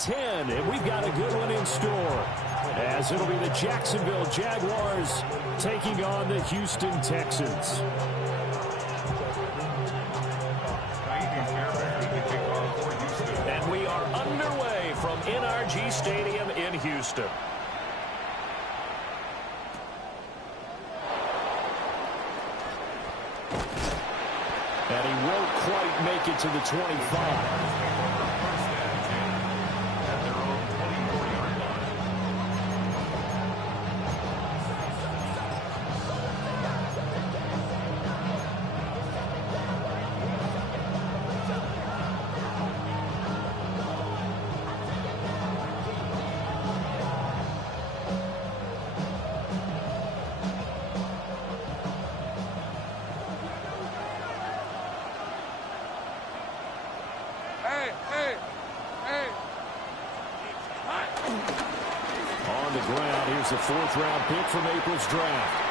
10, and we've got a good one in store, as it'll be the Jacksonville Jaguars taking on the Houston Texans. And we are underway from NRG Stadium in Houston. And he won't quite make it to the 25. On the ground, here's the fourth-round pick from April's draft.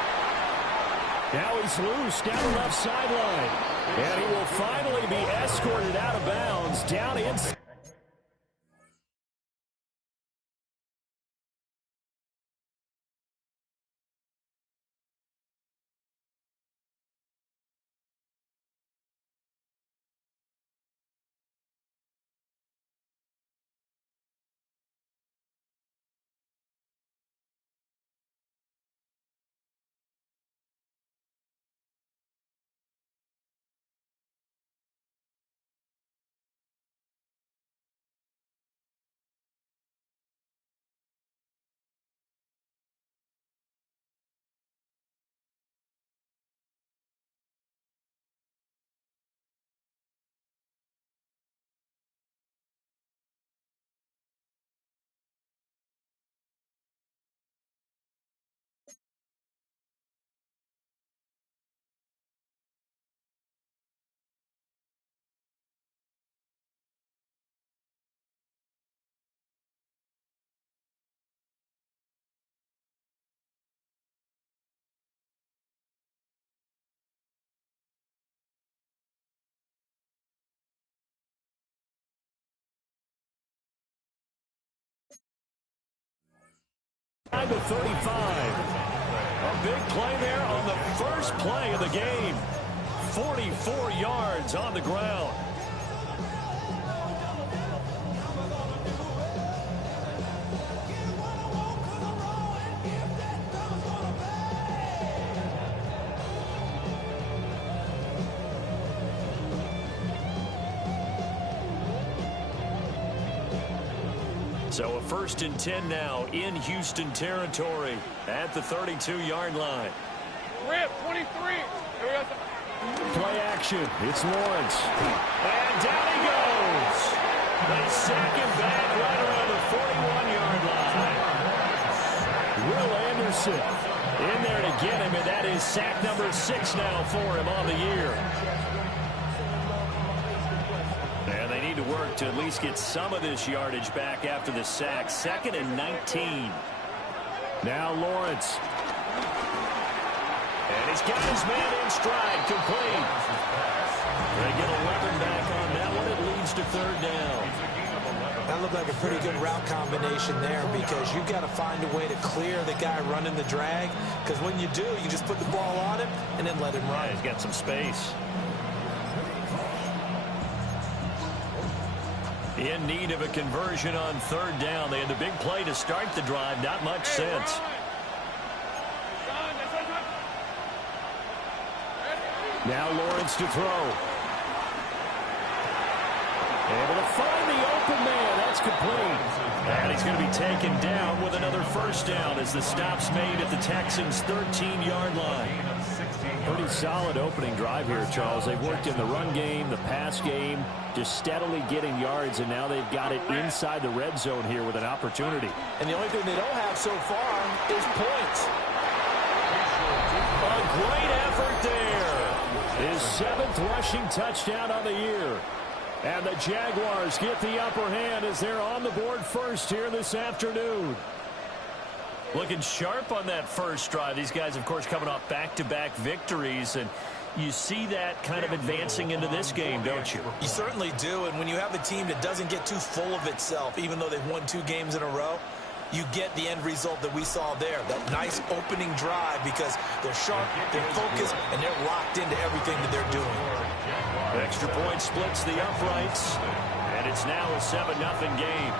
Now he's loose down the left sideline. And he will finally be escorted out of bounds down inside. The 35. A big play there on the first play of the game. 44 yards on the ground. So a 1st and 10 now in Houston territory at the 32-yard line. Rip, 23. Play action. It's Lawrence. And down he goes. They sack him back right around the 41-yard line. Will Anderson in there to get him, and that is sack number 6 now for him on the year. And they need to work to at least get some of this yardage back after the sack. 2nd and 19. Now Lawrence. And he's got his man in stride, complete. They get 11 back on that one. It leads to 3rd down. That looked like a pretty good route combination there, because you've got to find a way to clear the guy running the drag, because when you do, you just put the ball on him and then let him run. Yeah, he's got some space. In need of a conversion on 3rd down. They had the big play to start the drive. Not much sense. Now Lawrence to throw. Able to find the open man. That's complete. And he's going to be taken down with another 1st down as the stop's made at the Texans' 13-yard line. Pretty solid opening drive here, Charles. They've worked in the run game, the pass game, just steadily getting yards, and now they've got it inside the red zone here with an opportunity. And the only thing they don't have so far is points. A great effort there. His 7th rushing touchdown on the year. And the Jaguars get the upper hand as they're on the board first here this afternoon. Looking sharp on that first drive. These guys, of course, coming off back-to-back victories. And You see that kind of advancing into this game, don't you? You certainly do, and when you have a team that doesn't get too full of itself, even though they've won 2 games in a row, you get the end result that we saw there, that nice opening drive, because they're sharp, they're focused, and they're locked into everything that they're doing. Extra point splits the uprights, and it's now a 7-0 game.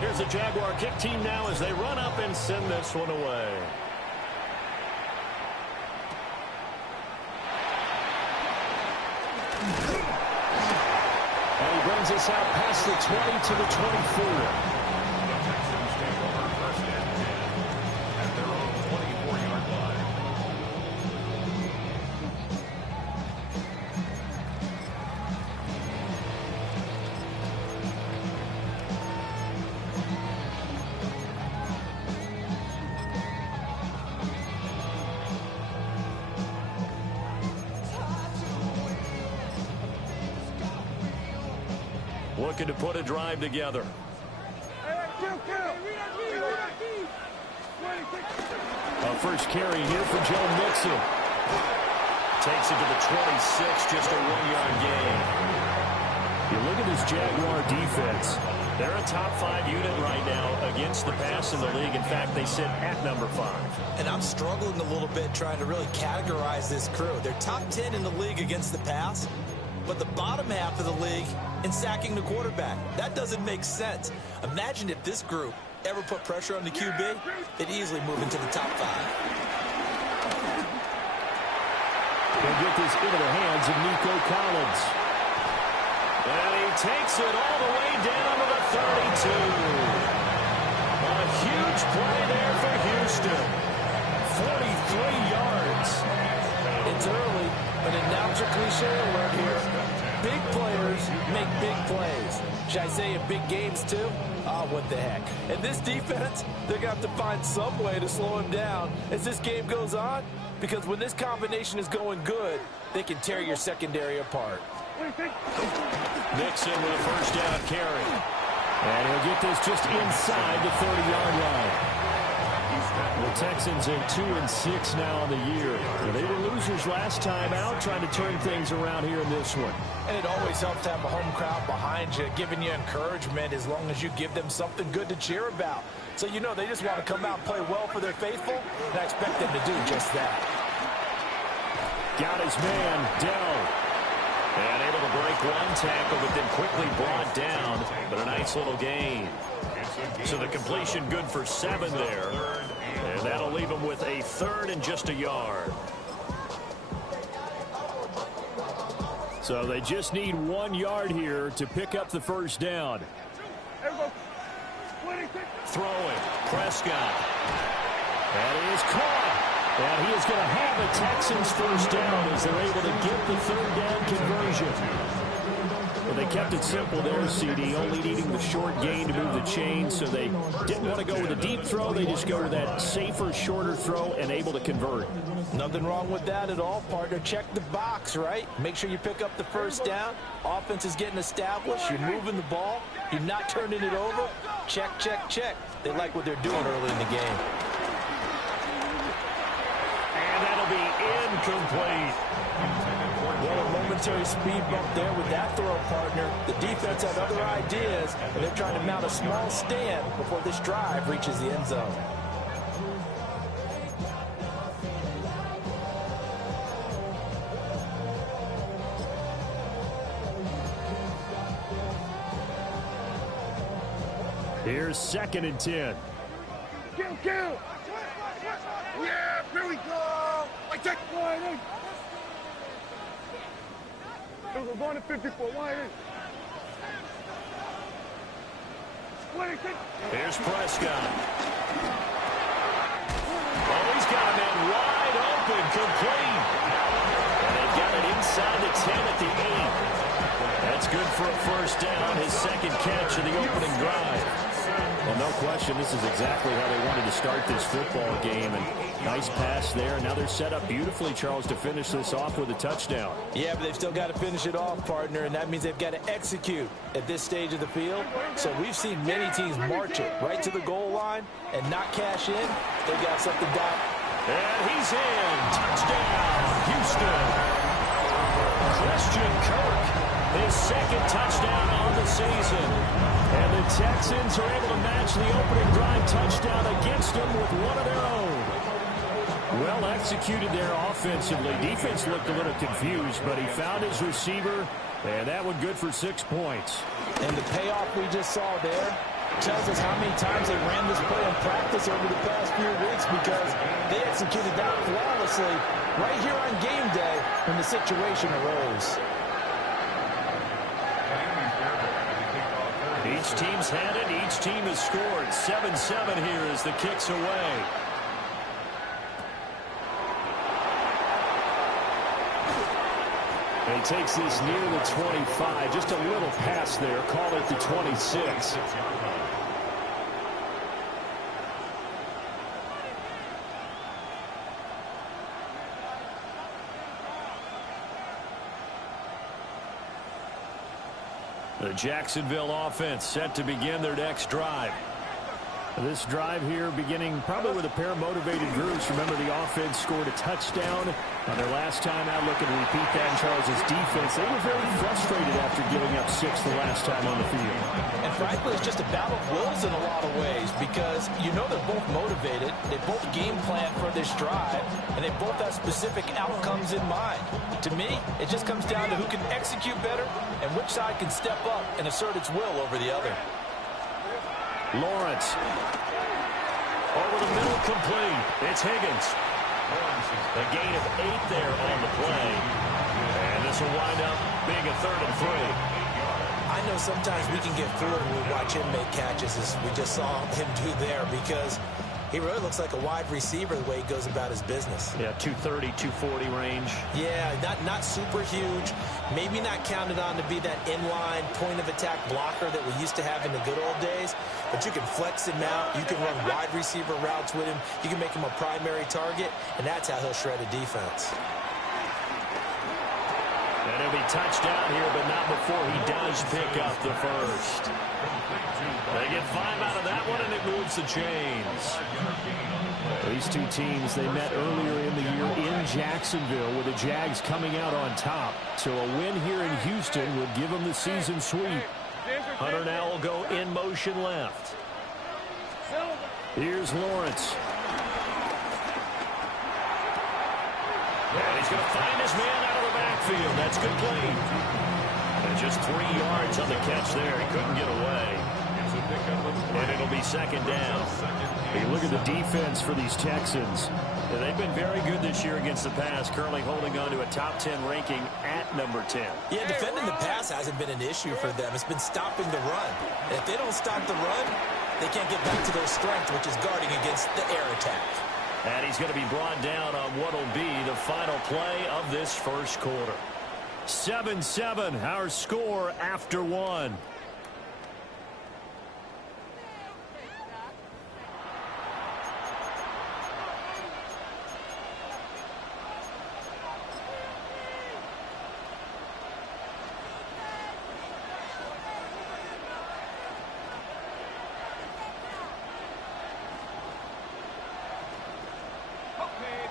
Here's the Jaguar kick team now as they run up and send this one away. And he brings us out past the 20 to the 24. Looking to put a drive together. A first carry here for Joe Mixon. Takes it to the 26, just a 1-yard gain. You look at this Jaguar defense. They're a top 5 unit right now against the pass in the league. In fact, they sit at number 5. And I'm struggling a little bit trying to really categorize this crew. They're top 10 in the league against the pass, but the bottom half of the league in sacking the quarterback. That doesn't make sense. Imagine if this group ever put pressure on the QB, they'd easily move into the top 5. He'll get this into the hands of Nico Collins. And he takes it all the way down to the 32. A huge play there for Houston. 43 yards. It's early, but announcer cliche alert here. Big players make big plays. Should I say in big games too? Oh, what the heck. And this defense, they're going to have to find some way to slow him down as this game goes on, because when this combination is going good, they can tear your secondary apart. Nixon with a first down carry. And he'll get this just inside the 30-yard line. The Texans in 2-6 now on the year. They were losers last time out, trying to turn things around here in this one. And it always helps to have a home crowd behind you, giving you encouragement as long as you give them something good to cheer about. So you know they just want to come out and play well for their faithful, and I expect them to do just that. Got his man, Dell. And able to break one tackle, but then quickly brought down. But a nice little gain. So the completion good for 7 there. And that'll leave him with a 3rd and just a yard. So they just need 1 yard here to pick up the first down. Throwing, Prescott. And he is caught. And he is going to have the Texans first down as they're able to get the 3rd down conversion. Well, they kept it simple there, CD, only needing the short gain to move the chain, so they didn't want to go with a deep throw. They just go with that safer, shorter throw and able to convert. Nothing wrong with that at all, partner. Check the box, right? Make sure you pick up the first down. Offense is getting established. You're moving the ball. You're not turning it over. Check, check, check. They like what they're doing early in the game. And that'll be incomplete. Well, a momentary speed bump there with that throw, partner. The defense had other ideas, and they're trying to mount a small stand before this drive reaches the end zone. Here's 2nd and 10. Kill! Yeah, here we go! Like that, wide in. We're going to 54, wide in. Here's Prescott. Oh, he's got a man wide open, complete. And they got it inside the 10 at the 8. That's good for a first down, his 2nd catch of the opening drive. Well, no question, this is exactly how they wanted to start this football game. And Nice pass there. Now they're set up beautifully, Charles, to finish this off with a touchdown. Yeah, but they've still got to finish it off, partner, and that means they've got to execute at this stage of the field. So we've seen many teams march it right to the goal line and not cash in. They've got something down. And he's in. Touchdown, Houston. Christian Kirk, his second touchdown on the season. And the Texans are able to match the opening drive touchdown against them with one of their own. Well executed there offensively. Defense looked a little confused, but he found his receiver, and that one good for 6 points. And the payoff we just saw there tells us how many times they ran this play in practice over the past few weeks, because they executed that flawlessly right here on game day when the situation arose. Each team's had it. Each team has scored. 7-7 here as the kick's away. And he takes this near the 25. Just a little pass there. Call it the 26. The Jacksonville offense set to begin their next drive. This drive here beginning probably with a pair of motivated groups. Remember, the offense scored a touchdown on their last time out. Looking to repeat that in Charles' defense. They were very frustrated after giving up 6 the last time on the field. And frankly, it's just a battle of wills in a lot of ways, because you know they're both motivated. They both game plan for this drive, and they both have specific outcomes in mind. To me, it just comes down to who can execute better and which side can step up and assert its will over the other. Lawrence. Over the middle, complete. It's Higgins. A gain of 8 there on the play. And this will wind up being a 3rd and 3. I know sometimes we can get fooled when we watch him make catches, as we just saw him do there, because he really looks like a wide receiver the way he goes about his business. Yeah, 230, 240 range. Yeah, not super huge. Maybe not counted on to be that inline point-of-attack blocker that we used to have in the good old days. But you can flex him out. You can run wide receiver routes with him. You can make him a primary target, and that's how he'll shred a defense. And he'll be touched down here, but not before he does pick up the first. They get 5 out of that one, and it moves the chains. These two teams, they met earlier in the year in Jacksonville, with the Jags coming out on top. So a win here in Houston would give them the season sweep. Hunter now will go in motion left. Here's Lawrence. And he's going to find his man out of the backfield. That's complete. And just 3 yards on the catch there. He couldn't get away. And it'll be 2nd down. Hey, look at the defense for these Texans. They've been very good this year against the pass, currently holding on to a top 10 ranking at number 10. Yeah, defending the pass hasn't been an issue for them. It's been stopping the run. And if they don't stop the run, they can't get back to their strength, which is guarding against the air attack. And he's going to be brought down on what will be the final play of this first quarter. 7-7, our score after 1.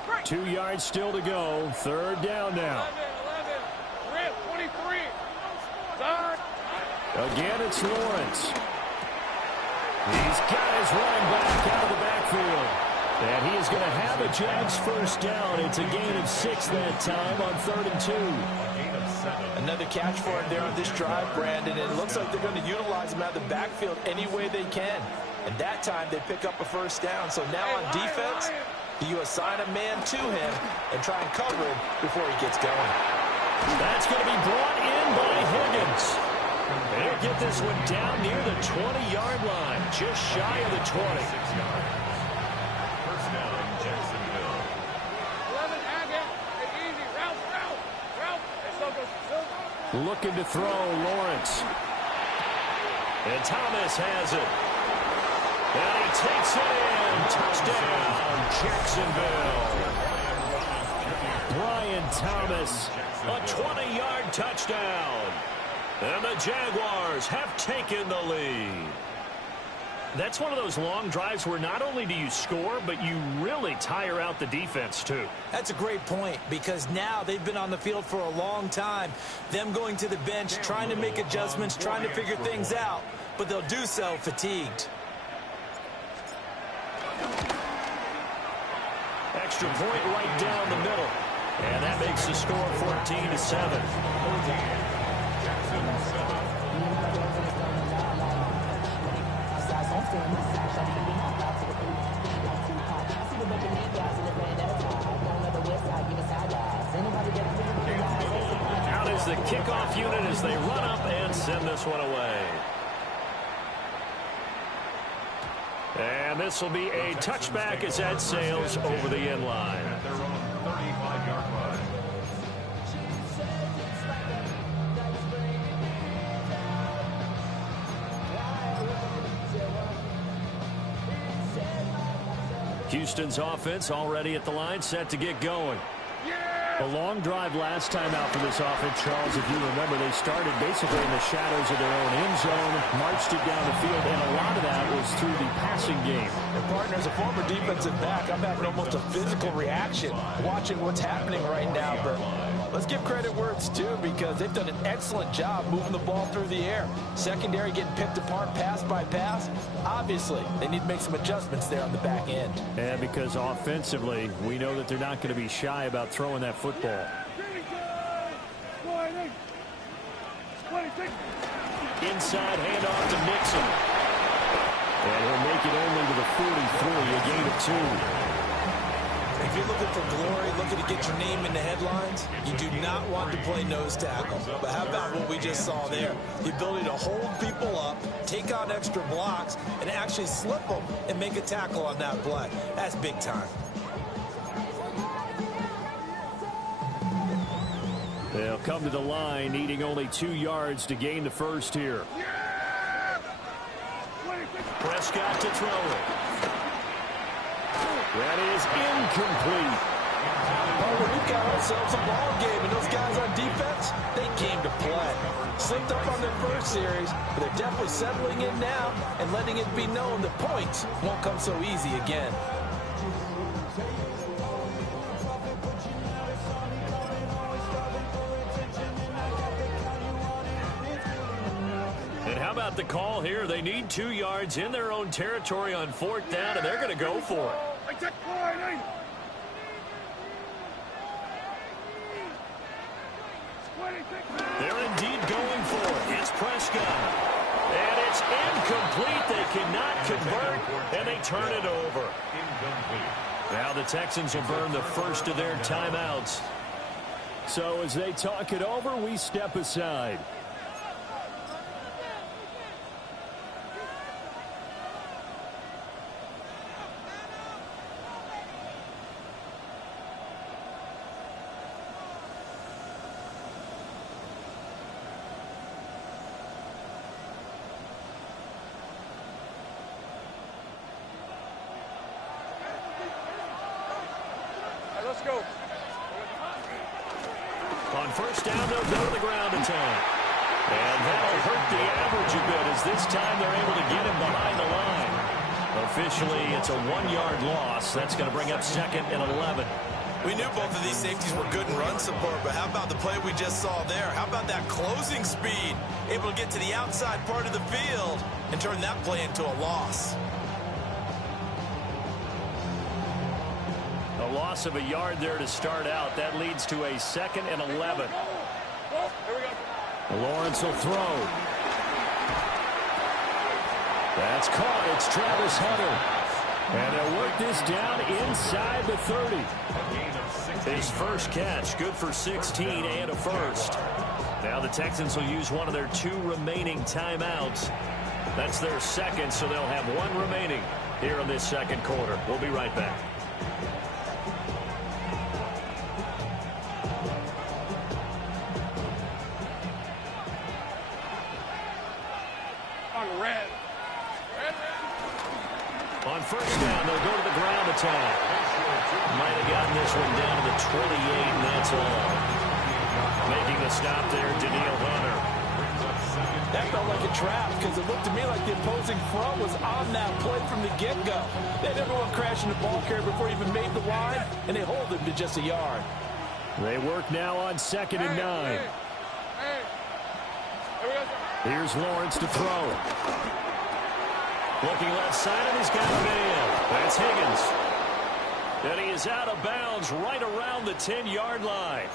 Great. 2 yards still to go. 3rd down now. 11, 23. Start. Again, it's Lawrence. He's got his running back out of the backfield. And he is going to have a Jags first down. It's a gain of 6 that time on 3rd and 2. Another catch for him there on this drive, Brandon. And it looks like they're going to utilize him out of the backfield any way they can. And that time they pick up a first down. So now on defense, you assign a man to him and try and cover him before he gets going. That's going to be brought in by Higgins. And he'll get this one down near the 20-yard line, just shy of the 20. First down, Jacksonville. 11, Haggett. Easy. Route. Looking to throw, Lawrence. And Thomas has it. And he takes it in. Touchdown, Jacksonville. Brian Thomas, a 20-yard touchdown. And the Jaguars have taken the lead. That's one of those long drives where not only do you score, but you really tire out the defense, too. That's a great point, because now they've been on the field for a long time. Them going to the bench, trying to make adjustments, trying to figure things out, but they'll do so fatigued. Extra point right down the middle. And that makes the score 14-7. Out is the kickoff unit as they run up and send this one away. And this will be a touchback as that sails over the end line. At their own 35-yard line. Houston's offense already at the line, set to get going. A long drive last time out for this offense, Charles. If you remember, they started basically in the shadows of their own end zone, marched it down the field, and a lot of that was through the passing game. And partner, as a former defensive back, I'm having almost a physical reaction watching what's happening right now. But let's give credit where it's due, because they've done an excellent job moving the ball through the air. Secondary getting picked apart pass by pass. Obviously, they need to make some adjustments there on the back end. And because offensively, we know that they're not going to be shy about throwing that football. Inside handoff to Nixon. And he'll make it only to the 43, a gain of 2. If you're looking for glory, looking to get your name in the headlines, you do not want to play nose tackle. But how about what we just saw there? The ability to hold people up, take on extra blocks, and actually slip them and make a tackle on that play. That's big time. They'll come to the line, needing only 2 yards to gain the first here. Prescott to throw it. That is incomplete. Oh, we've got ourselves a ball game, and those guys on defense, they came to play. Slipped up on their first series, but they're definitely settling in now and letting it be known the points won't come so easy again. And how about the call here? They need 2 yards in their own territory on 4th down, and they're going to go for it. They're indeed going for it. It's Prescott. And it's incomplete. They cannot convert, and they turn it over. Now the Texans will burn the first of their timeouts. So as they talk it over, we step aside. Let's go. On 1st down, they'll go to the ground attack. And that'll hurt the average a bit, as this time they're able to get him behind the line. Officially, it's a 1-yard loss. That's going to bring up 2nd and 11. We knew both of these safeties were good in run support, but how about the play we just saw there? How about that closing speed? Able to get to the outside part of the field and turn that play into a loss. A loss of a yard there to start out. That leads to a 2nd and 11. Lawrence will throw. That's caught. It's Travis Hunter. And they'll work this down inside the 30. His first catch, good for 16 and a first. Now the Texans will use one of their 2 remaining timeouts. That's their second, so they'll have 1 remaining here in this second quarter. We'll be right back. On red. they'll go to the ground attack. Might have gotten this one down to the 28, and that's all. Making the stop there, Daniil Hunter. That felt like a trap because it looked to me like the opposing front was on that play from the get-go. They had everyone crashing the ball carrier before he even made the line, and they hold him to just a yard. They work now on 2nd and 9. Here's Lawrence to throw. Looking left side, and he's got a man. That's Higgins. And he is out of bounds right around the 10-yard line.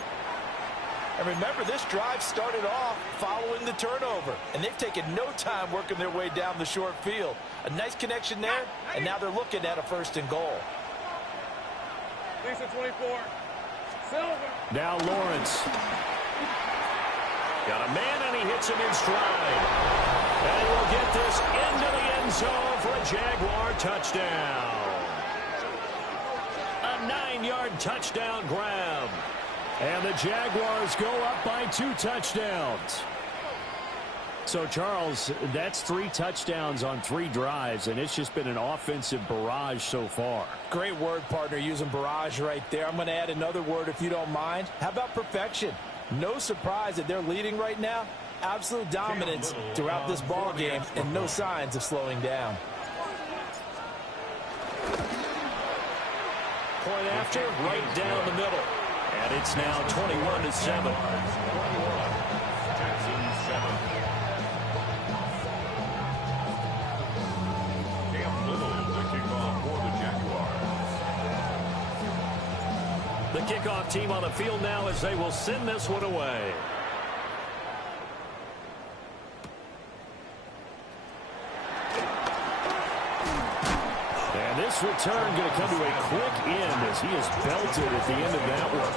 And remember, this drive started off following the turnover, and they've taken no time working their way down the short field. A nice connection there, and now they're looking at a 1st and goal. Lisa 24. Silver. Now Lawrence. Got a man, and he hits him in stride. And we'll get this into the end zone for a Jaguar touchdown. A 9-yard touchdown grab. And the Jaguars go up by 2 touchdowns. So, Charles, that's 3 touchdowns on 3 drives, and it's just been an offensive barrage so far. Great word, partner, using barrage right there. I'm going to add another word if you don't mind. How about perfection? No surprise that they're leading right now. Absolute dominance throughout this ball game and no signs of slowing down. Point after, right down the middle. And it's now 21-7. The kickoff team on the field now as they will send this one away. And this return going to come to a quick end as he is belted at the end of that one.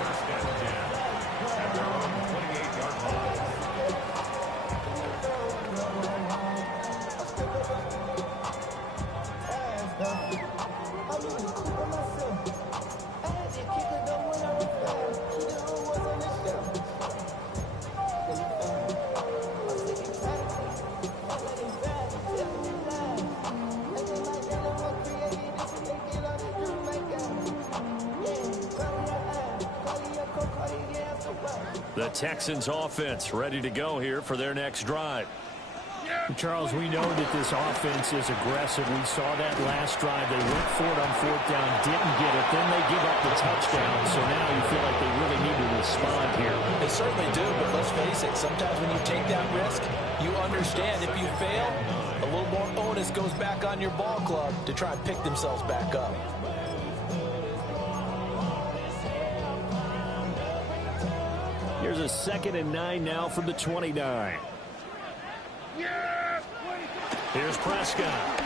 The Texans offense ready to go here for their next drive. Charles, we know that this offense is aggressive. We saw that last drive. They went for it on 4th down, didn't get it. Then they give up the touchdown. So now you feel like they really need to respond here. They certainly do, but let's face it. Sometimes when you take that risk, you understand if you fail, a little more onus goes back on your ball club to try and pick themselves back up. Here's a 2nd and 9 now from the 29. Here's Prescott.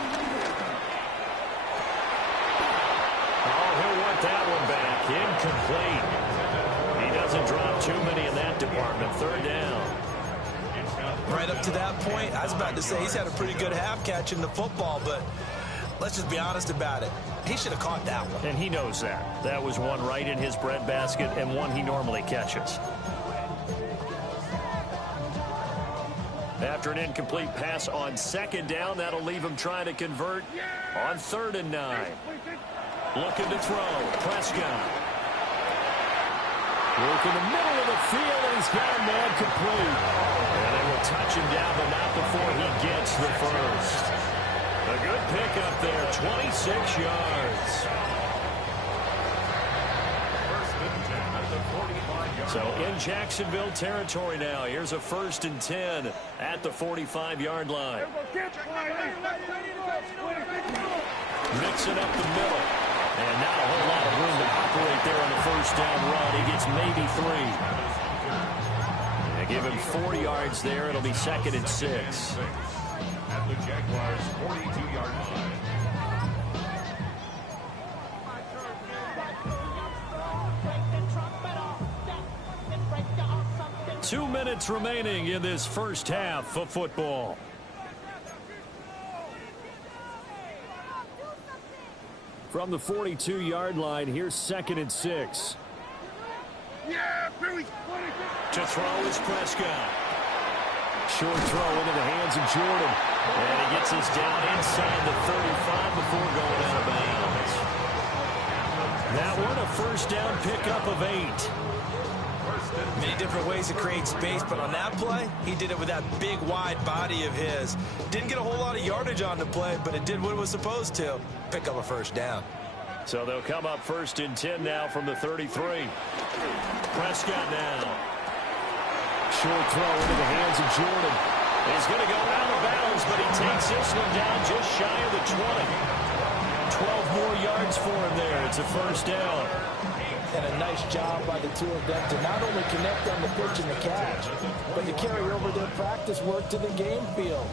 Oh, he'll want that one back. Incomplete. He doesn't drop too many in that department. 3rd down. Right up to that point, I was about to say he's had a pretty good half catching the football, but let's just be honest about it. He should have caught that one. And he knows that. That was one right in his breadbasket and one he normally catches. After an incomplete pass on 2nd down, that'll leave him trying to convert on 3rd and 9. Looking to throw. Prescott. Work in the middle of the field, and he's got a man complete. And they will touch him down, but not before he gets the first. A good pickup there, 26 yards. So in Jacksonville territory now. Here's a 1st and 10 at the 45-yard line. Mixing up the middle. And not a whole lot of room to operate there on the 1st down run. He gets maybe 3. They give him 4 yards there. It'll be 2nd and 6. At the Jaguars' 42-yard line. 2 minutes remaining in this first half of football. From the 42-yard line, here's 2nd and 6. To throw is Prescott. Short throw into the hands of Jordan. And he gets us down inside the 35 before going out of bounds. That one a first down pickup of 8. Many different ways to create space, but on that play, he did it with that big, wide body of his. Didn't get a whole lot of yardage on the play, but it did what it was supposed to. Pick up a first down. So they'll come up first and 10 now from the 33. Prescott now. Short throw into the hands of Jordan. He's going to go out of bounds, but he takes this one down just shy of the 20. 12 more yards for him there. It's a first down. And a nice job by the two of them to not only connect on the pitch and the catch, but to carry over their practice work to the game field.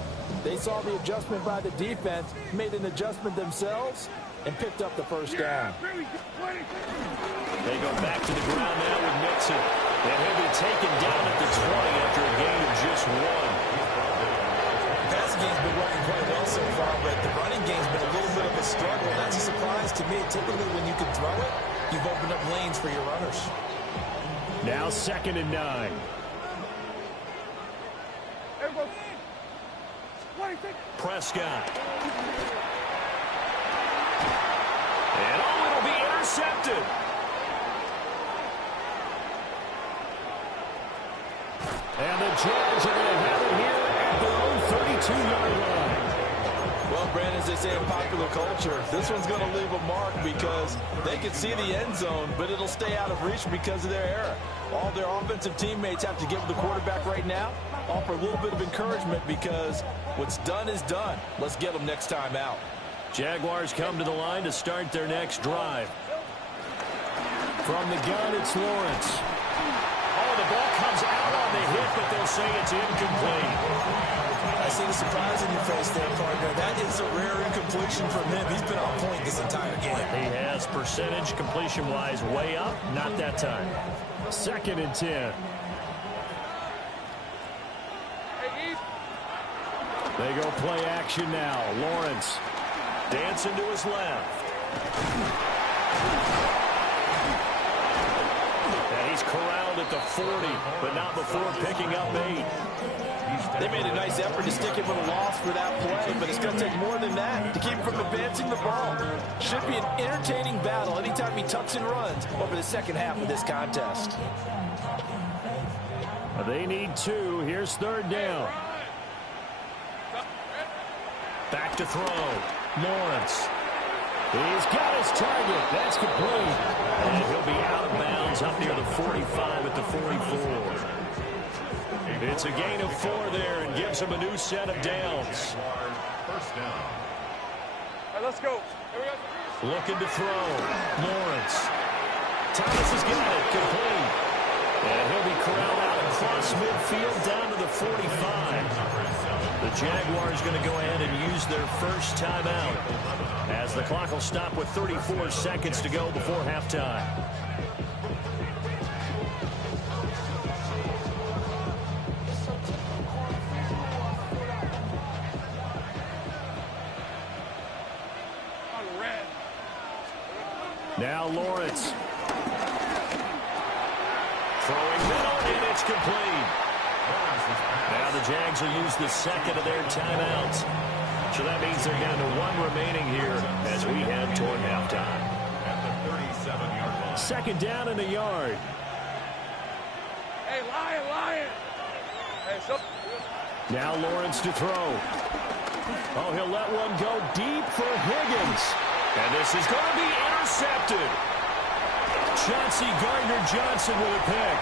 They saw the adjustment by the defense, made an adjustment themselves, and picked up the first down. They go back to the ground now with Mixon. And he'll be taken down at the 20 after a gain of just 1. The passing game's been working quite well so far, but the running game's been a little bit of a struggle. That's a surprise to me. Typically, when you can throw it, you've opened up lanes for your runners. Now 2nd and 9. Prescott. And it'll be intercepted. And the Jags are going to have it here at their own 32-yard line. Well, Brandon, as they say in popular culture, this one's going to leave a mark because they can see the end zone, but it'll stay out of reach because of their error. All their offensive teammates have to give the quarterback right now, offer a little bit of encouragement because what's done is done. Let's get them next time out. Jaguars come to the line to start their next drive. From the gun, it's Lawrence. Oh, the ball comes out on the hit, but they'll say it's incomplete. I see the surprise in your face there, partner. That is a rare incompletion from him. He's been on point this entire game. He has percentage completion-wise way up. Not that time. 2nd and 10. They go play action now. Lawrence dancing to his left. And he's corralled at the 40, but not before picking up 8. They made a nice effort to stick him with a loss for that play, but it's going to take more than that to keep him from advancing the ball. Should be an entertaining battle anytime he tucks and runs over the second half of this contest. They need 2. Here's 3rd down. Back to throw. Lawrence. He's got his target. That's complete. And he'll be out of bounds up near the 45 at the 44. It's a gain of 4 there and gives him a new set of downs. First down. All right, let's go. Here we go. Looking to throw. Lawrence. Thomas has got it. Complete. And he'll be corralled out across midfield down to the 45. The Jaguars going to go ahead and use their first timeout as the clock will stop with 34 seconds to go before halftime. Now Lawrence. Throwing middle, and it's complete. Now the Jags will use the second of their timeouts. So that means they're down to 1 remaining here as we head toward halftime. At the 37-yard line. 2nd down and a yard. Hey, Lion. Hey, so. Now Lawrence to throw. Oh, he'll let one go deep for Higgins. And this is going to be intercepted. Chauncey Gardner-Johnson with a pick.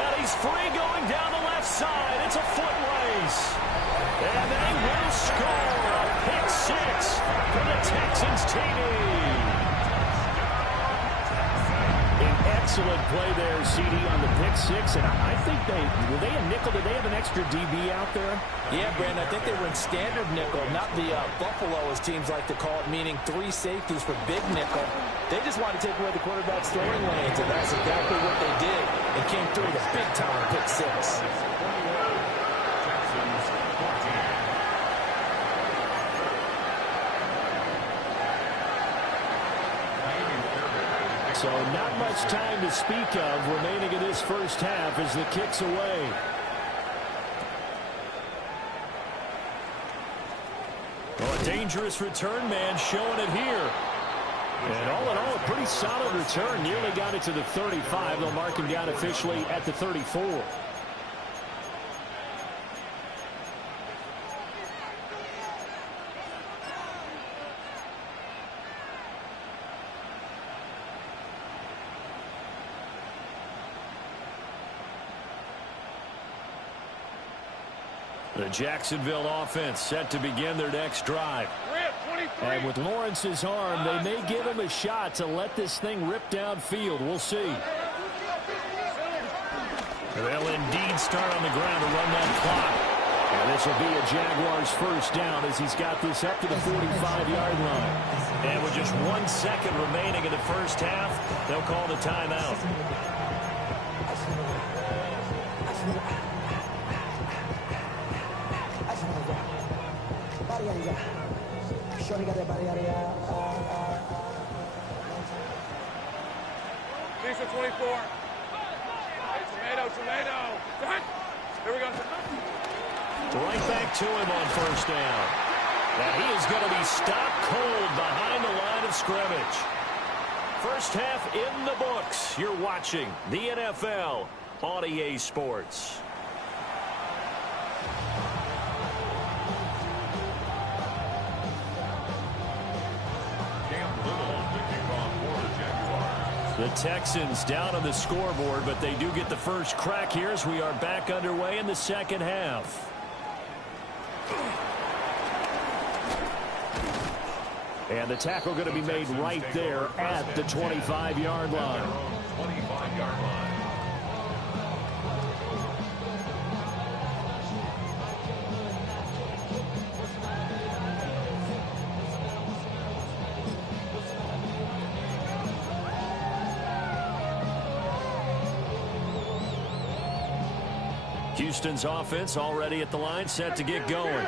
And he's free going down the left side. It's a foot race. And they will score a pick 6 for the Texans TD. An excellent play there, CD, on the pick 6. And I think were they a nickel? Did they have an extra DB out there? Yeah, Brandon, I think they were in standard nickel, not the Buffalo, as teams like to call it, meaning 3 safeties for big nickel. They just wanted to take away the quarterback's throwing lanes, and that's exactly what they did, and came through with a big-time pick 6. So not much time to speak of remaining in this first half as the kick's away. Oh, a dangerous return man showing it here. And all in all, a pretty solid return. Nearly got it to the 35. They'll mark him down officially at the 34. The Jacksonville offense set to begin their next drive. And with Lawrence's arm, they may give him a shot to let this thing rip downfield. We'll see. They'll indeed start on the ground to run that clock. And this will be a Jaguars first down as he's got this up to the 45-yard line. And with just 1 second remaining in the first half, they'll call the timeout. Lisa 24. Hey, tomato. Here we go. Right back to him on first down. And he is going to be stopped cold behind the line of scrimmage. First half in the books. You're watching the NFL on EA Sports. The Texans down on the scoreboard, but they do get the first crack here as we are back underway in the second half. And the tackle going to be made right there at the 25-yard line. 25-yard line. Houston's offense already at the line, set to get going.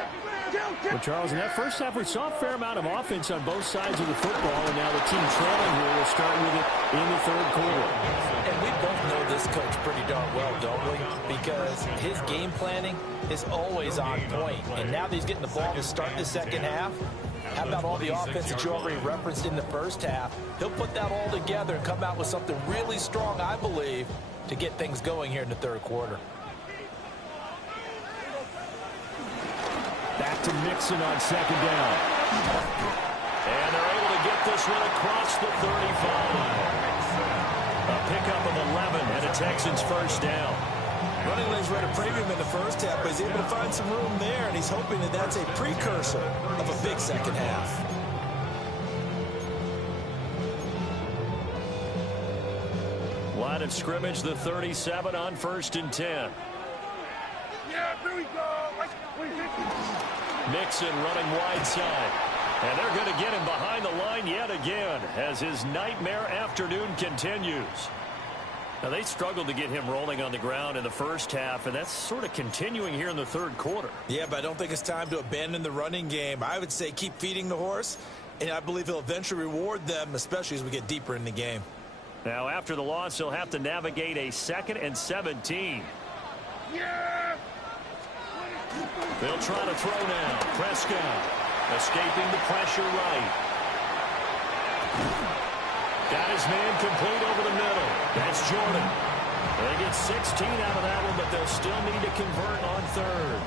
Well, Charles, in that first half, we saw a fair amount of offense on both sides of the football, and now the team trailing here will start with it in the third quarter. And we both know this coach pretty darn well, don't we? Because his game planning is always on point. And now that he's getting the ball to start the second half, how about all the offense that you already referenced in the first half? He'll put that all together and come out with something really strong, I believe, to get things going here in the third quarter. Back to Mixon on second down. And they're able to get this one across the 35. A pickup of 11 and a Texans first down. Running lanes read a premium in the first half, but he's able to find some room there, and he's hoping that that's a precursor of a big second half. Line of scrimmage, the 37 on 1st and 10. Yeah, here we go. Mixon running wide side. And they're going to get him behind the line yet again as his nightmare afternoon continues. Now, they struggled to get him rolling on the ground in the first half, and that's sort of continuing here in the third quarter. Yeah, but I don't think it's time to abandon the running game. I would say keep feeding the horse, and I believe he'll eventually reward them, especially as we get deeper in the game. Now, after the loss, he'll have to navigate a 2nd and 17. Yeah! They'll try to throw now. Prescott escaping the pressure right. Got his man complete over the middle. That's Jordan. They get 16 out of that one, but they'll still need to convert on third.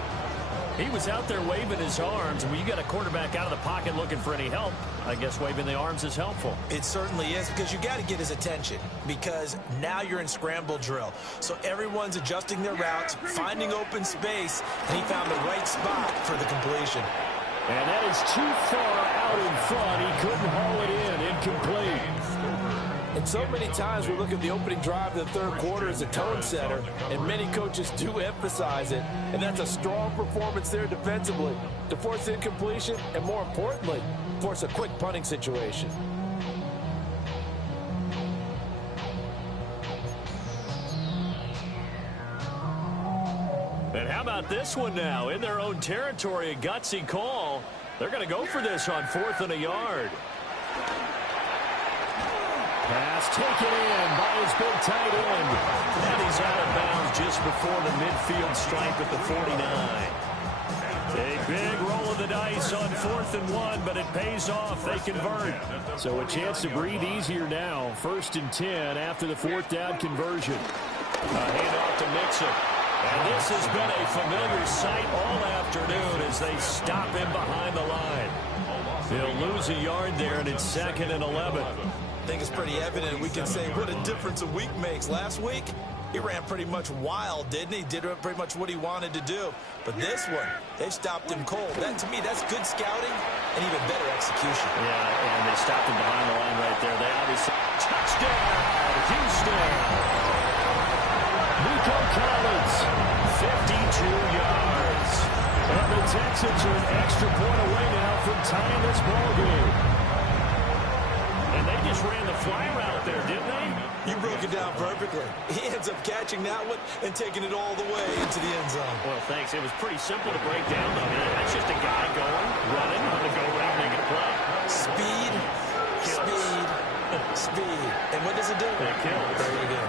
He was out there waving his arms, and when you got a quarterback out of the pocket looking for any help, I guess waving the arms is helpful. It certainly is, because you got to get his attention, because now you're in scramble drill. So everyone's adjusting their routes, finding open space, and he found the right spot for the completion. And that is too far out in front. He couldn't haul it in. Incomplete. And so many times we look at the opening drive of the third quarter as a tone setter, and many coaches do emphasize it, and that's a strong performance there defensively to force incompletion and, more importantly, force a quick punting situation. And how about this one now? In their own territory, a gutsy call. They're going to go for this on 4th and a yard. Pass taken in by his big tight end. And he's out of bounds just before the midfield stripe at the 49. A big roll of the dice on 4th and 1, but it pays off. They convert. So a chance to breathe easier now. 1st and 10 after the 4th down conversion. A handoff to Mixon. And this has been a familiar sight all afternoon as they stop him behind the line. He'll lose a yard there, and it's 2nd and 11. I think it's pretty evident. We can say what a difference a week makes. Last week, he ran pretty much wild, didn't he? Did pretty much what he wanted to do. But this one, they stopped him cold. That, to me, that's good scouting and even better execution. Yeah, and they stopped him behind the line right there. They obviously... Touchdown, Houston! Nico Collins, 52 yards. And the Texans are an extra point away now from tying this ball game. And they just ran the fly route there, didn't they? You broke it down perfectly. He ends up catching that one and taking it all the way into the end zone. Well, thanks. It was pretty simple to break down, though. That's just a guy going, running, on the go route, making a play. Speed, speed, speed. And what does it do? It kills. There you go.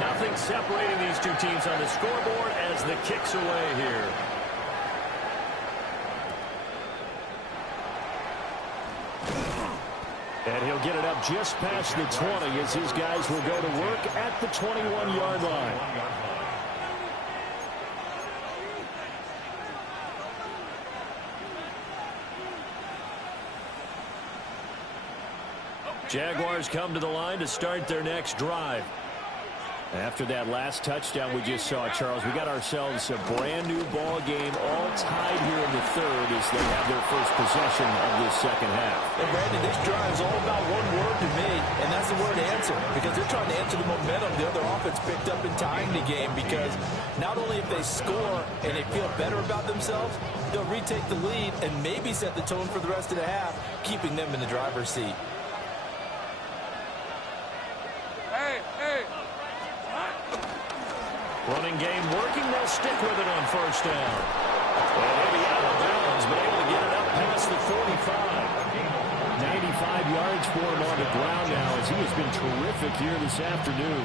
Nothing separating these two teams on the scoreboard as the kick's away here. And he'll get it up just past the 20 as his guys will go to work at the 21-yard line. Jaguars come to the line to start their next drive. After that last touchdown we just saw, Charles, we got ourselves a brand-new ball game, all tied here in the 3rd as they have their first possession of this 2nd half. And, Brandon, this drive is all about one word to me, and that's the word answer, because they're trying to answer the momentum the other offense picked up in tying the game, because not only if they score and they feel better about themselves, they'll retake the lead and maybe set the tone for the rest of the half, keeping them in the driver's seat. Running game working. They'll stick with it on 1st down. Well, maybe out of bounds, but able to get it up past the 45. 95 yards for him on the ground now as he has been terrific here this afternoon.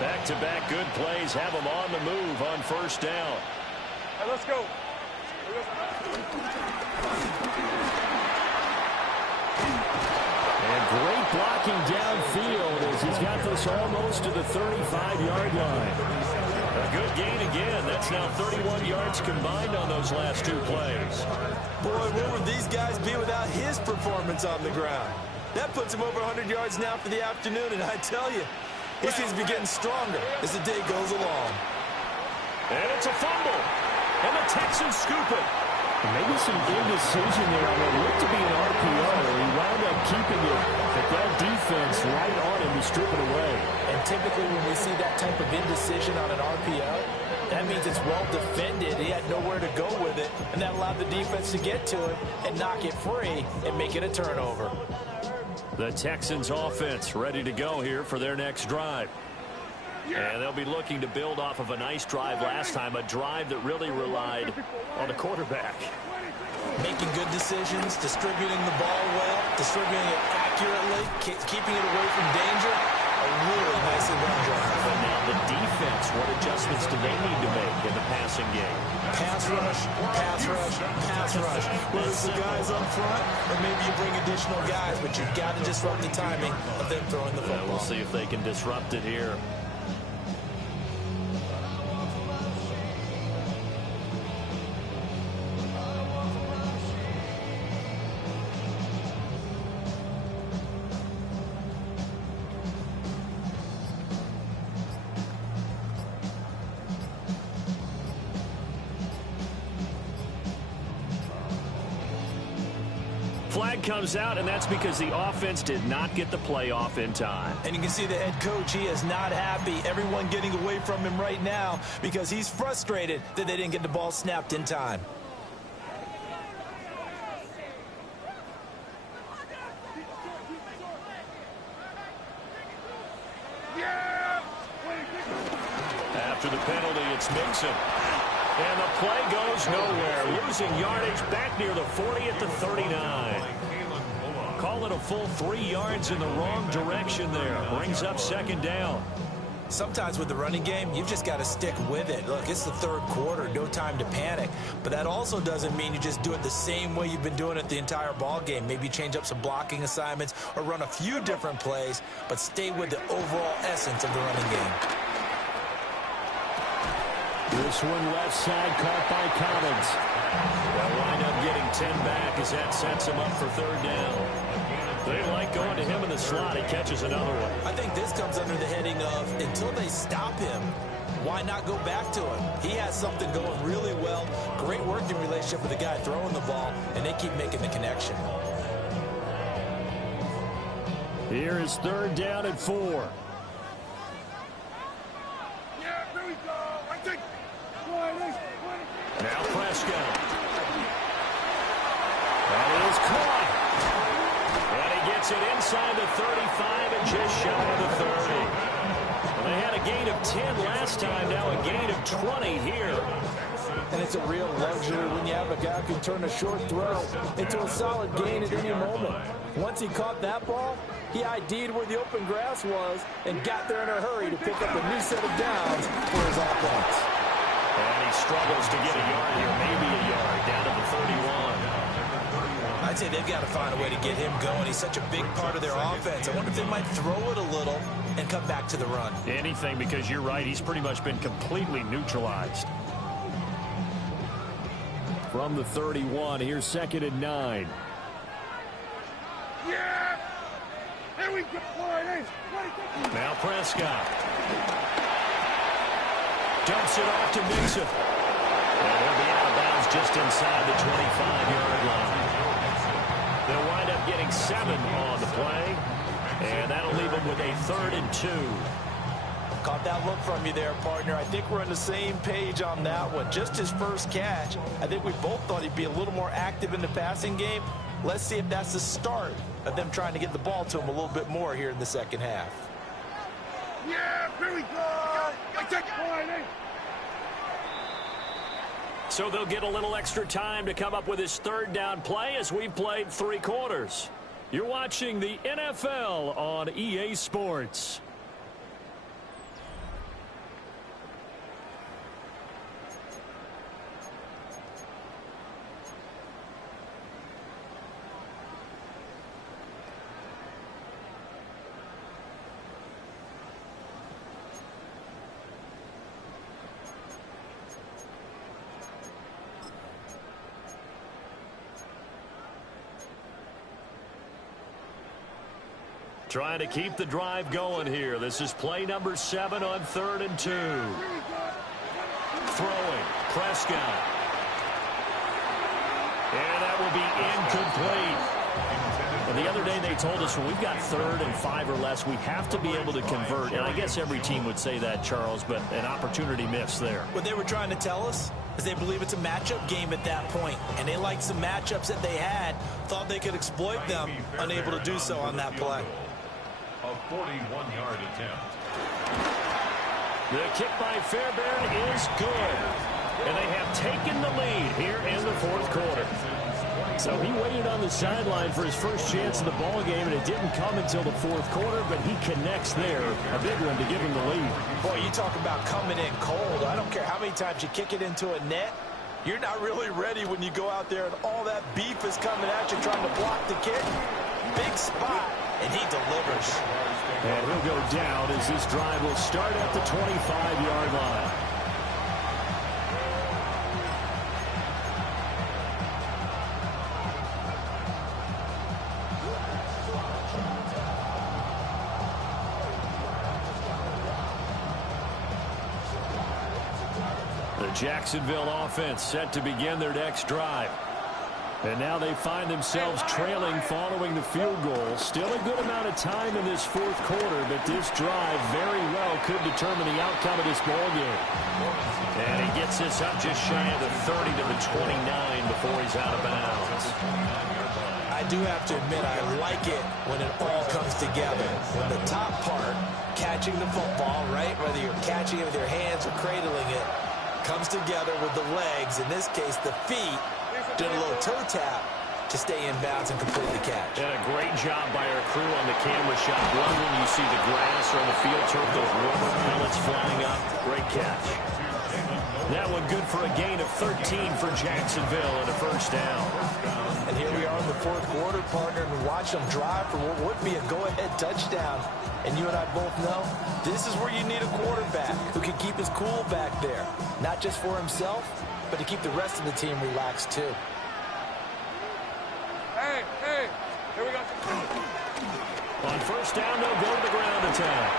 Back-to-back good plays have him on the move on 1st down. Hey, let's go. And great blocking downfield as he's got this almost to the 35-yard line. A good gain again. That's now 31 yards combined on those last 2 plays. Boy, where would these guys be without his performance on the ground? That puts him over 100 yards now for the afternoon, and I tell you, he seems to be getting stronger as the day goes along. And it's a fumble. And the Texans scoop it. Maybe some indecision there on what looked to be an RPO. He wound up keeping it, but that defense right on him to strip it away. And typically when we see that type of indecision on an RPO, that means it's well defended. He had nowhere to go with it, and that allowed the defense to get to it and knock it free and make it a turnover. The Texans offense ready to go here for their next drive. And they'll be looking to build off of a nice drive last time, a drive that really relied on the quarterback. Making good decisions, distributing the ball well, distributing it accurately, keeping it away from danger. A really nicely run drive. But now the defense, what adjustments do they need to make in the passing game? Pass rush, pass rush, pass rush. Whether it's the guys up front or maybe you bring additional guys, but you've got to disrupt the timing of them throwing the football. We'll see if they can disrupt it here. Flag comes out, and that's because the offense did not get the play off in time. And you can see the head coach, he is not happy. Everyone getting away from him right now because he's frustrated that they didn't get the ball snapped in time. After the penalty, it's Mixon. And the play goes nowhere. Losing yardage back near the 40 at the 39. Call pulling a full 3 yards in the wrong direction there. Brings up second down. Sometimes with the running game, you've just got to stick with it. Look, it's the third quarter, no time to panic. But that also doesn't mean you just do it the same way you've been doing it the entire ball game. Maybe change up some blocking assignments or run a few different plays, but stay with the overall essence of the running game. This one left side caught by Collins. They'll wind up getting 10 back as that sets him up for third down. They like going to him in the slot. He catches another one. I think this comes under the heading of until they stop him, why not go back to him? He has something going really well. Great working relationship with the guy throwing the ball, and they keep making the connection. Here is third down and 4. Yeah, there we go. I think. Now Prescott. That is caught. And he gets it inside the 35 and just shy of the 30. Well, they had a gain of 10 last time, now a gain of 20 here. And it's a real luxury when you have a guy who can turn a short throw into a solid gain at any moment. Once he caught that ball, he ID'd where the open grass was and got there in a hurry to pick up a new set of downs for his offense. And he struggles to get a yard here, maybe a yard, down to the 31. I'd say they've got to find a way to get him going. He's such a big part of their offense. I wonder if they might throw it a little and come back to the run. Anything, because you're right, he's pretty much been completely neutralized. From the 31, here's second and 9. Yeah. Here we go. Now Prescott. Dumps it off to Mixon. And he'll be out of bounds just inside the 25-yard line. They'll wind up getting 7 on the play, and that'll leave them with a 3rd and 2. Caught that look from you there, partner. I think we're on the same page on that one. Just his first catch. I think we both thought he'd be a little more active in the passing game. Let's see if that's the start of them trying to get the ball to him a little bit more here in the second half. Yeah, here we go. I take it. So they'll get a little extra time to come up with his 3rd down play as we've played 3 quarters. You're watching the NFL on EA Sports. Trying to keep the drive going here. This is play number 7 on 3rd and 2. Throwing. Prescott. And that will be incomplete. And the other day they told us when we've got 3rd and 5 or less, we have to be able to convert. And I guess every team would say that, Charles, but an opportunity missed there. What they were trying to tell us is they believe it's a matchup game at that point. And they liked some matchups that they had, thought they could exploit them, unable to do so on that play. A 41-yard attempt. The kick by Fairbairn is good. And they have taken the lead here in the 4th quarter. So he waited on the sideline for his first chance of the ball game, and it didn't come until the 4th quarter, but he connects there. A big one to give him the lead. Boy, you talk about coming in cold. I don't care how many times you kick it into a net. You're not really ready when you go out there and all that beef is coming at you trying to block the kick. Big spot, and he delivers. And he'll go down as this drive will start at the 25-yard line. The Jacksonville offense set to begin their next drive. And now they find themselves trailing following the field goal. Still a good amount of time in this 4th quarter, but this drive very well could determine the outcome of this ball game. And he gets this up just shy of the 30 to the 29 before he's out of bounds. I do have to admit, I like it when it all comes together. When the top part, catching the football, right, whether you're catching it with your hands or cradling it, comes together with the legs, in this case the feet, doing a little toe tap to stay in bounds and complete the catch. And a great job by our crew on the camera shot. One when you see the grass or the field turf, those rubber pellets flying up. Great catch. That one good for a gain of 13 for Jacksonville and a first down. And here we are in the fourth quarter, partner, and watch them drive for what would be a go-ahead touchdown. And you and I both know this is where you need a quarterback who can keep his cool back there. Not just for himself, but to keep the rest of the team relaxed too. Hey, here we go. On first down, they'll go to the ground attack.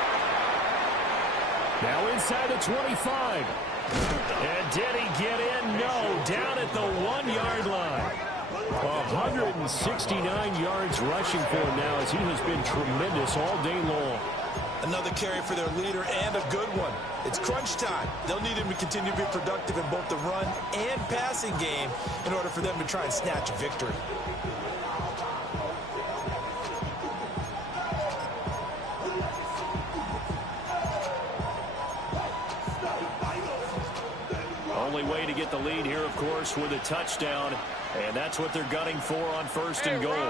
Now inside the 25. And did he get in? No, down at the 1-yard line. 169 yards rushing for him now as he has been tremendous all day long. Another carry for their leader and a good one. It's crunch time. They'll need him to continue to be productive in both the run and passing game in order for them to try and snatch a victory. Only way to get the lead here, of course, with a touchdown. And that's what they're gunning for on first and goal. Hey,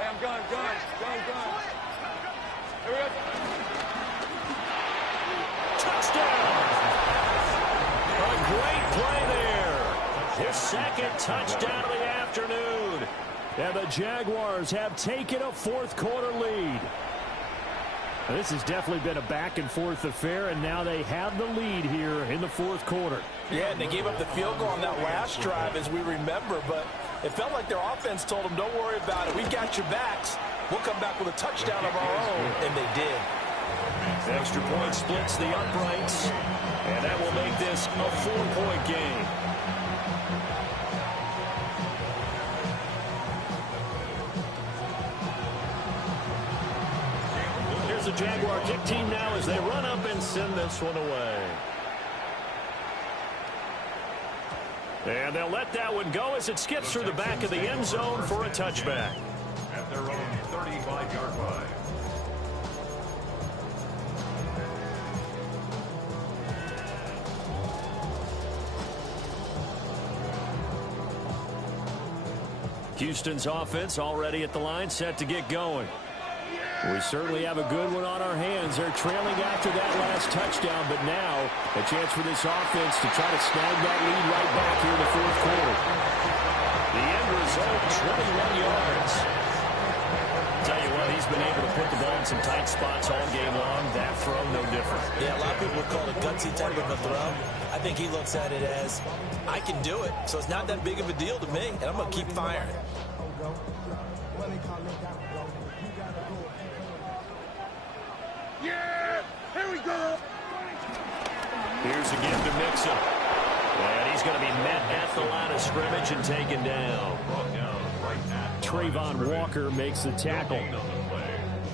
I'm gun. Here we go. Touchdown! A great play there. His second touchdown of the afternoon. And the Jaguars have taken a fourth quarter lead. This has definitely been a back-and-forth affair, and now they have the lead here in the fourth quarter. Yeah, and they gave up the field goal on that last drive, as we remember, but it felt like their offense told them, don't worry about it. We got your backs. We'll come back with a touchdown of our own, and they did. The extra point splits the uprights, and that will make this a 4-point game. The Jaguar kick team now as they run up and send this one away. And they'll let that one go as it skips through the back of the end zone for a touchback. At their own 35-yard line. Houston's offense already at the line, set to get going. We certainly have a good one on our hands. They're trailing after that last touchdown, but now a chance for this offense to try to snag that lead right back here in the fourth quarter. The end result, 21 yards. Tell you what, he's been able to put the ball in some tight spots all game long. That throw, no different. Yeah, a lot of people would call it a gutsy type of a throw. I think he looks at it as, I can do it, so it's not that big of a deal to me, and I'm going to keep firing. Yeah, here we go. Here's again to Mixon. And he's going to be met at the line of scrimmage and taken down. Trayvon Walker makes the tackle.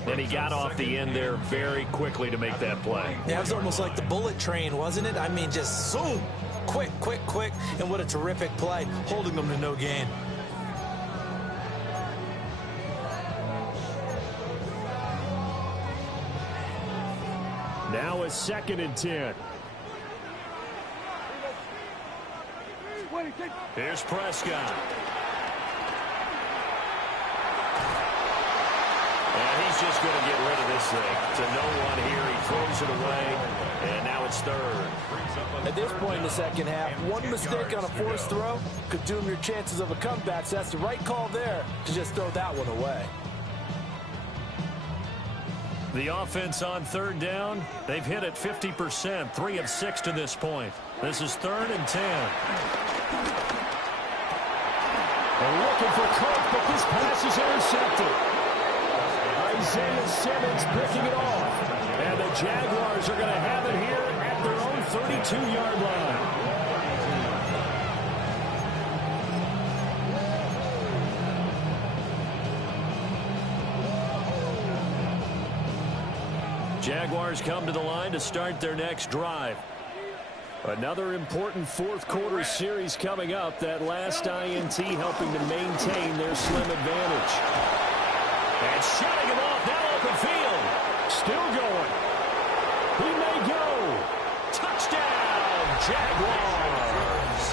And he got off the end there very quickly to make that play. Yeah, it was almost like the bullet train, wasn't it? I mean, just zoom. Quick. And what a terrific play, holding them to no gain. Now a 2nd and 10. Here's Prescott. And he's just going to get rid of this thing. To no one here. He throws it away. And now it's third. At this point in the second half, one mistake on a forced throw could doom your chances of a comeback. So that's the right call there to just throw that one away. The offense on third down, they've hit it 50%, 3 of 6 to this point. This is 3rd and 10. They're looking for Cook, but this pass is intercepted. Isaiah Simmons picking it off. And the Jaguars are going to have it here at their own 32-yard line. Jaguars come to the line to start their next drive. Another important fourth quarter series coming up. That last INT helping to maintain their slim advantage. And shutting him off now open field. Still going. He may go. Touchdown, Jaguars.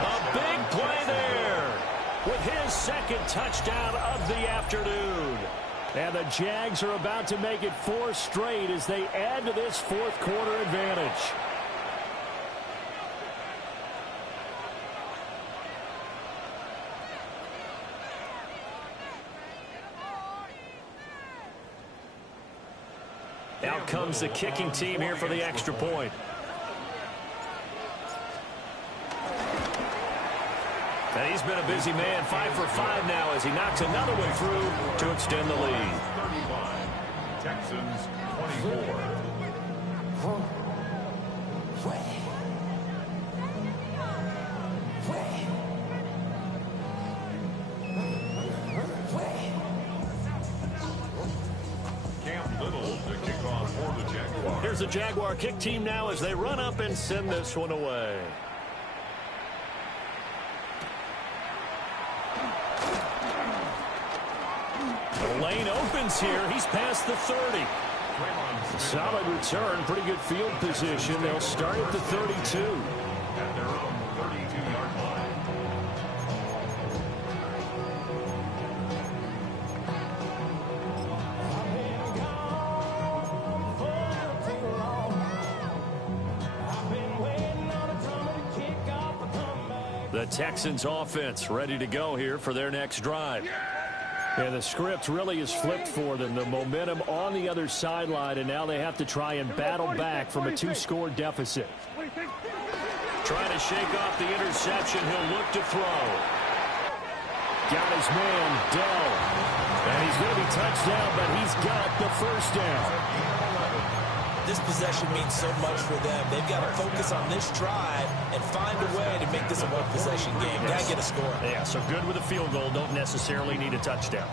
A big play there with his second touchdown of the afternoon. And the Jags are about to make it 4 straight as they add to this fourth quarter advantage. Out comes the kicking team here for the extra point. And he's been a busy man, 5 for 5 now as he knocks another one through to extend the lead. 35, Texans 24. Here's the Jaguar kick team now as they run up and send this one away. The lane opens here. He's past the 30. Solid return, pretty good field position. They'll start at the 32. At their own 32-yard line. The Texans offense ready to go here for their next drive. And the script really is flipped for them. The momentum on the other sideline, and now they have to try and battle back from a 2-score deficit. Trying to shake off the interception. He'll look to throw. Got his man, Dell. And he's going to be touchdown, but he's got the first down. This possession means so much for them. They've got to focus on this drive and find a way to make this a one-possession game. Got to get a score. Yeah, so good with a field goal. Don't necessarily need a touchdown.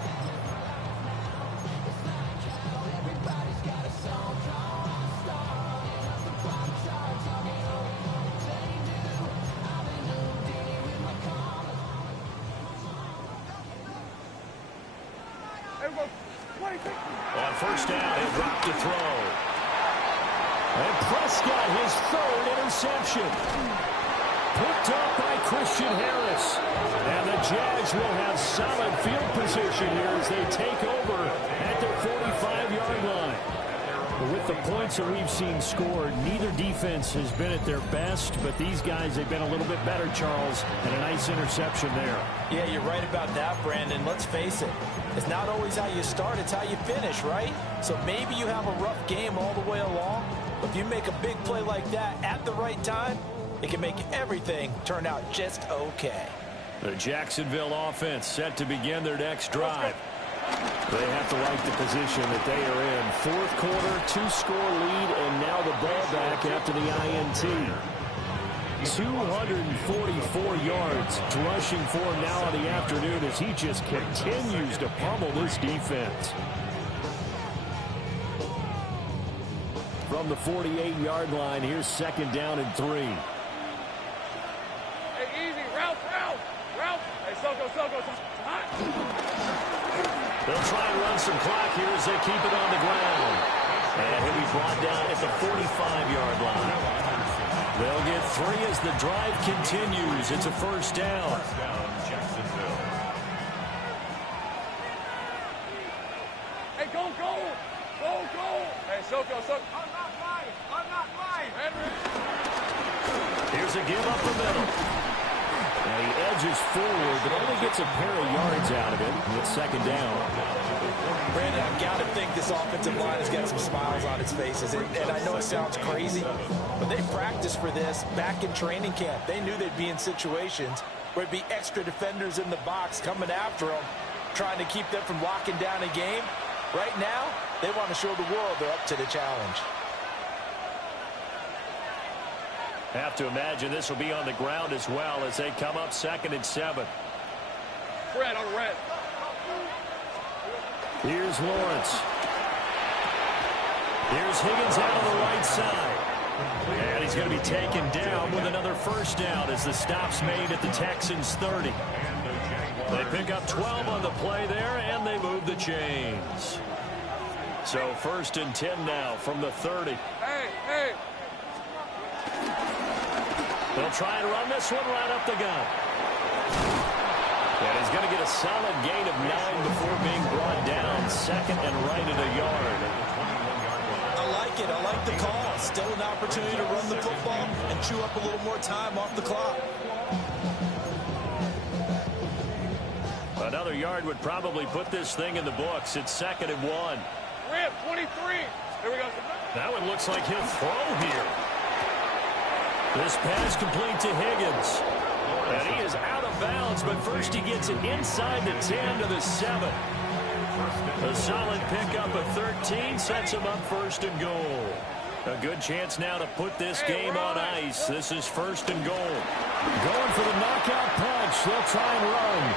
On first down, he'll drop to throw. And Prescott, his third interception. Picked up by Christian Harris. And the Jags will have solid field position here as they take over at their 45-yard line. With the points that we've seen scored, neither defense has been at their best, but these guys have been a little bit better, Charles, and a nice interception there. Yeah, you're right about that, Brandon. Let's face it. It's not always how you start, it's how you finish, right? So maybe you have a rough game all the way along, but if you make a big play like that at the right time, it can make everything turn out just okay. The Jacksonville offense set to begin their next drive. They have to like the position that they are in. Fourth quarter, 2-score lead, and now the ball back after the INT. 244 yards rushing for him now in the afternoon as he just continues to pummel this defense. From the 48-yard line, here's second down and 3. Hey, easy. Route. Hey, Soko. They'll try and run some clock here as they keep it on the ground. And he'll be brought down at the 45-yard line. They'll get 3 as the drive continues. It's a first down. Hey, go. Hey, Soko. I'm not lying. Here's a give up the middle. And he edges forward, but only gets a pair of yards out of it with second down. Brandon, I've got to think this offensive line has got some smiles on its faces. And I know it sounds crazy, but they practiced for this back in training camp. They knew they'd be in situations where it'd be extra defenders in the box coming after them, trying to keep them from locking down a game. Right now, they want to show the world they're up to the challenge. Have to imagine this will be on the ground as well as they come up 2nd and 7. Red on red. Here's Lawrence. Here's Higgins out on the right side. And he's going to be taken down with another first down as the stop's made at the Texans' 30. They pick up 12 on the play there, and they move the chains. So 1st and 10 now from the 30. Hey. They'll try and run this one right up the gut. And he's going to get a solid gain of 9 before being brought down. Second and right at a yard. I like it. I like the call. Still an opportunity to run the football and chew up a little more time off the clock. Another yard would probably put this thing in the books. It's 2nd and 1. Rip, 23. Here we go. That one looks like he'll throw here. This pass complete to Higgins. And he is out of bounds, but first he gets it inside the 10 to the 7. A solid pickup of 13 sets him up 1st and goal. A good chance now to put this game on ice. This is 1st and goal. Going for the knockout punch. They'll try and run.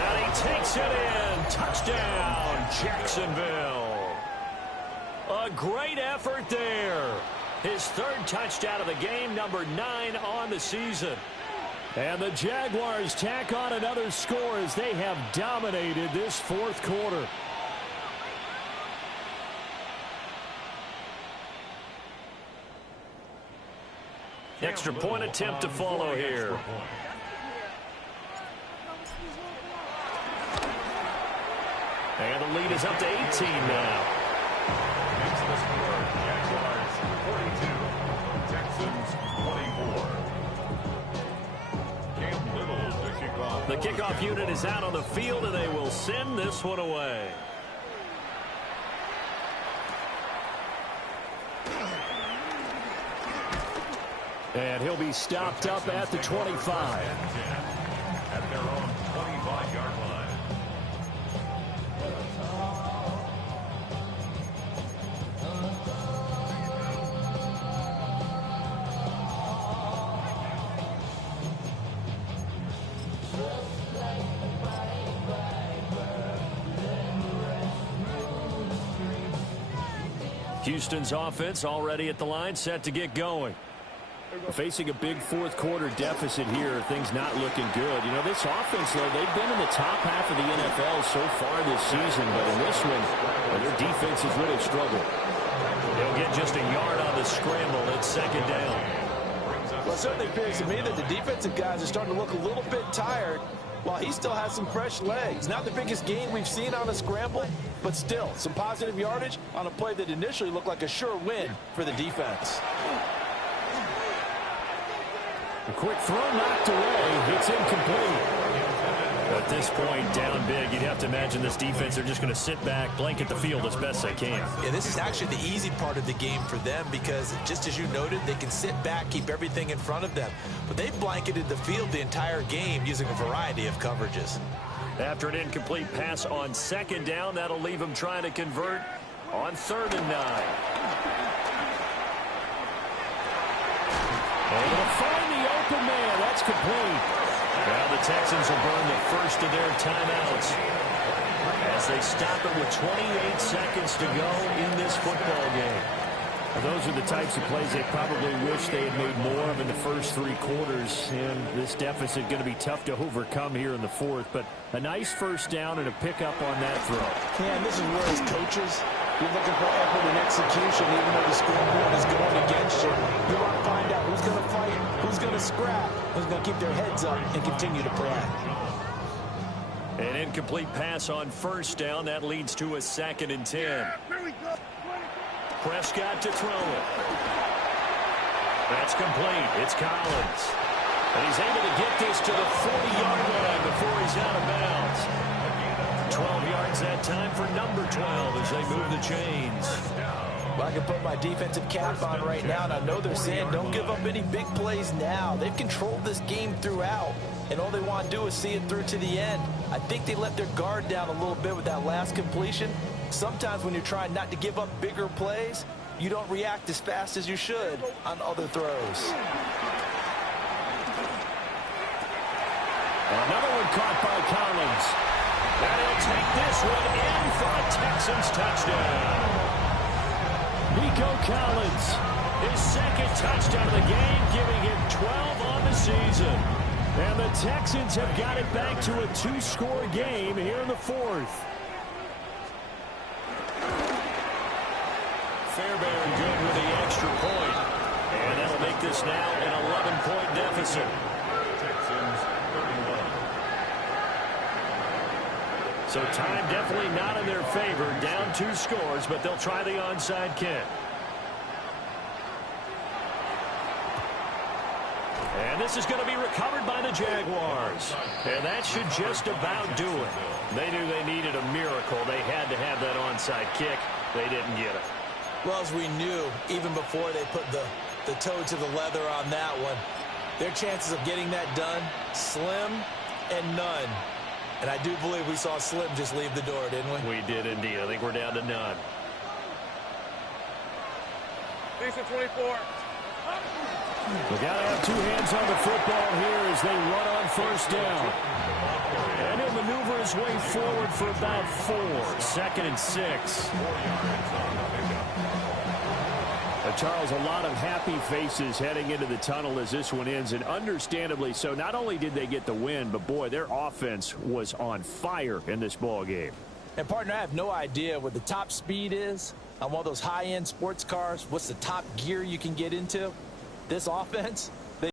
And he takes it in. Touchdown, Jacksonville. A great effort there. His 3rd touchdown of the game, number 9 on the season. And the Jaguars tack on another score as they have dominated this 4th quarter. Extra point attempt to follow here. And the lead is up to 18 now. Makes the score, Jaguars 42, Texans 24. Cam Little to kick off. The kickoff unit is out on the field, and they will send this one away. And he'll be stopped up at the 25. At their own 25-yard line. Houston's offense already at the line, set to get going. Facing a big 4th quarter deficit here, things not looking good. You know, this offense, though, they've been in the top half of the NFL so far this season, but in this one, their defense has really struggled. They'll get just a yard on the scramble. It's 2nd down. Well, it certainly appears to me that the defensive guys are starting to look a little bit tired while he still has some fresh legs. Not the biggest gain we've seen on a scramble, but still some positive yardage on a play that initially looked like a sure win for the defense. A quick throw knocked away. It's incomplete. At this point, down big, you'd have to imagine this defense, they're just going to sit back, blanket the field as best they can. Yeah, this is actually the easy part of the game for them because, just as you noted, they can sit back, keep everything in front of them. But they've blanketed the field the entire game using a variety of coverages. After an incomplete pass on 2nd down, that'll leave them trying to convert on 3rd and 9. Able to find the open man. That's complete. Well, the Texans will burn the first of their timeouts as they stop it with 28 seconds to go in this football game. Those are the types of plays they probably wish they had made more of in the first 3 quarters. And this deficit going to be tough to overcome here in the 4th. But a nice 1st down and a pickup on that throw. Yeah, and this is where as coaches, you're looking for effort and execution, even though the scoreboard is going against you. You want to find out who's going to fight, who's going to scrap, who's going to keep their heads up and continue to play. An incomplete pass on 1st down. That leads to a 2nd and 10. Prescott to throw it. That's complete. It's Collins. And he's able to get this to the 40-yard line before he's out of bounds. 12 yards that time for number 12 as they move the chains. Well, I can put my defensive cap on right now, and I know they're saying don't give up any big plays now. They've controlled this game throughout, and all they want to do is see it through to the end. I think they let their guard down a little bit with that last completion. Sometimes when you're trying not to give up bigger plays, you don't react as fast as you should on other throws. Another one caught by Collins. And he'll take this one in for a Texans touchdown. Nico Collins, His 2nd touchdown of the game, giving him 12 on the season. and the Texans have got it back to a 2-score game here in the 4th. Fairbairn good with the extra point. And that'll to make this now an 11-point deficit. Texans 31. So time definitely not in their favor. Down 2 scores, but they'll try the onside kick. And this is going to be recovered by the Jaguars. And that should just about do it. They knew they needed a miracle. They had to have that onside kick. They didn't get it. Well, as we knew, even before they put the toe to the leather on that one, their chances of getting that done, slim and none. And I do believe we saw Slim just leave the door, didn't we? We did indeed. I think we're down to none. Lisa 24. We got to have 2 hands on the football here as they run on first down. And he'll maneuver his way forward for about 4. 2nd and 6. Charles, a lot of happy faces heading into the tunnel as this one ends, and understandably so. Not only did they get the win, but boy, their offense was on fire in this ball game. And partner, I have no idea what the top speed is on one of those high-end sports cars. What's the top gear you can get into? This offense,